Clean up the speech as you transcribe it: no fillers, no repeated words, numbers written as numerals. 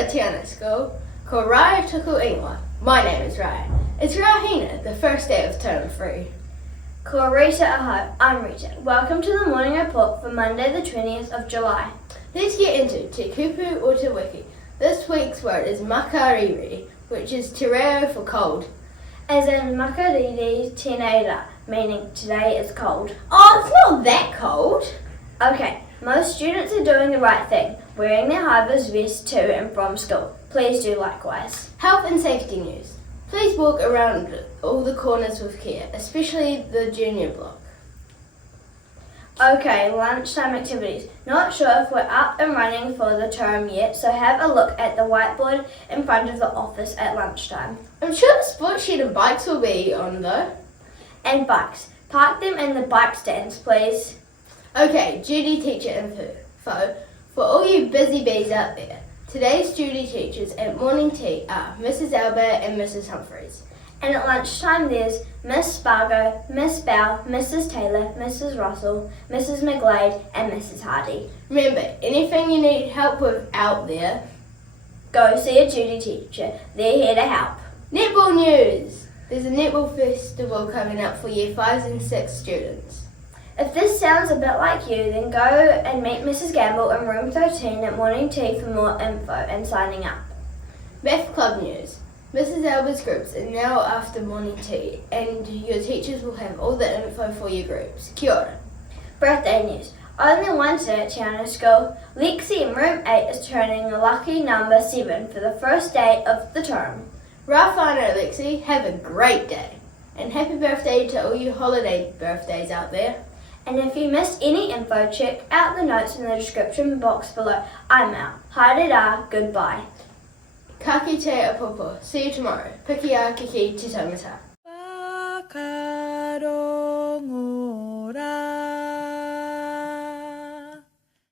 Kia ora Te Anau School. Ko Ryah toku ingoa. My name is Ryah. It's Rāhina, the first day of term 3. Ko Rita, ahau. I'm Rita. Welcome to the morning report for Monday the 20th of July. Let's get into Te kupu or Te wiki. This week's word is maka-riri, which is te reo for cold. As in maka-riri tenei, meaning today is cold. Oh, it's not that cold. Okay, most students are doing the right thing, wearing their Hi Viz vest to and from school. Please do likewise. Health and safety news. Please walk around all the corners with care, especially the junior block. Okay, lunchtime activities. Not sure if we're up and running for the term yet, so have a look at the whiteboard in front of the office at lunchtime. I'm sure the sports shed and bikes will be on though. And bikes. Park them in the bike stands, please. Okay, duty teacher info. For all you busy bees out there, today's duty teachers at morning tea are Mrs. Albert and Mrs. Humphreys. And at lunchtime there's Miss Spargo, Miss Bell, Mrs. Taylor, Mrs. Russell, Mrs. McGlade and Mrs. Hardy. Remember, anything you need help with out there, go see a duty teacher. They're here to help. Netball news! There's a netball festival coming up for year 5 and 6 students. If this sounds a bit like you, then go and meet Mrs. Gamble in room 13 at morning tea for more info and signing up. Math club news. Mrs. Albert's groups are now after morning tea and your teachers will have all the info for your groups. Kia ora. Birthday news. Only one today at Te Anau School. Lexi in room 8 is turning the lucky number 7 for the first day of the term. Rāhina, Lexi, have a great day. And happy birthday to all you holiday birthdays out there. And if you missed any info, check out the notes in the description box below. I'm out. Haere goodbye. Ka kite a popo. See you tomorrow. Piki a kiki te tangata.